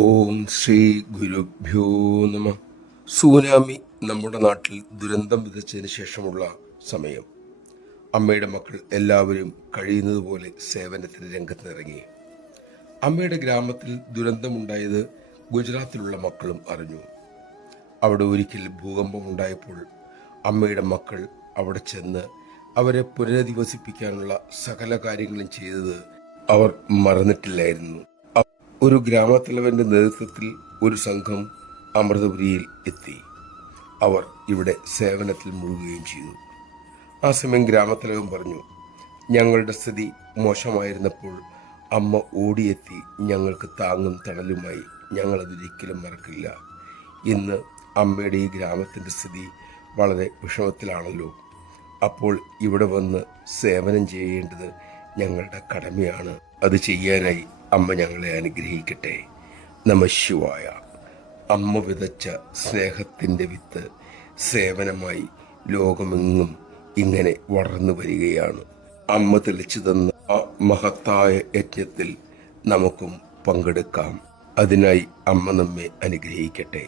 ഓം ശ്രീ ഗുരുഭ്യോ നമ. സുനാമി നമ്മുടെ നാട്ടിൽ ദുരന്തം വിതച്ചതിന് ശേഷമുള്ള സമയം. അമ്മയുടെ മക്കൾ എല്ലാവരും കഴിയുന്നത് പോലെ സേവനത്തിന് രംഗത്തിറങ്ങി. അമ്മയുടെ ഗ്രാമത്തിൽ ദുരന്തമുണ്ടായത് ഗുജറാത്തിലുള്ള മക്കളും അറിഞ്ഞു. അവിടെ ഒരിക്കൽ ഭൂകമ്പമുണ്ടായപ്പോൾ അമ്മയുടെ മക്കൾ അവിടെ ചെന്ന് അവരെ പുനരധിവസിപ്പിക്കാനുള്ള സകല കാര്യങ്ങളും ചെയ്തത് അവർ മറന്നിട്ടില്ലായിരുന്നു. ഒരു ഗ്രാമത്തലവന്റെ നേതൃത്വത്തിൽ ഒരു സംഘം അമൃതപുരിയിൽ എത്തി. അവർ ഇവിടെ സേവനത്തിൽ മുഴുകുകയും ചെയ്തു. ആ സമയം ഗ്രാമത്തലവൻ പറഞ്ഞു, ഞങ്ങളുടെ സ്ഥിതി മോശമായിരുന്നപ്പോൾ അമ്മ ഓടിയെത്തി ഞങ്ങൾക്ക് താങ്ങും തണലുമായി. ഞങ്ങളതൊരിക്കലും മറക്കില്ല. ഇന്ന് അമ്മയുടെ ഈ ഗ്രാമത്തിൻ്റെ സ്ഥിതി വളരെ വിഷമത്തിലാണല്ലോ. അപ്പോൾ ഇവിടെ വന്ന് സേവനം ചെയ്യേണ്ടത് ഞങ്ങളുടെ കടമയാണ്. അത് ചെയ്യാനായി അമ്മ ഞങ്ങളെ അനുഗ്രഹിക്കട്ടെ. നമഃശിവായ. അമ്മ വിതച്ച സ്നേഹത്തിൻ്റെ വിത്ത് സേവനമായി ലോകമെങ്ങും ഇങ്ങനെ വളർന്നു വരികയാണ്. അമ്മ തെളിച്ചു തന്ന ആ മഹത്തായ യജ്ഞത്തിൽ നമുക്കും പങ്കെടുക്കാം. അതിനായി അമ്മ നമ്മെ അനുഗ്രഹിക്കട്ടെ.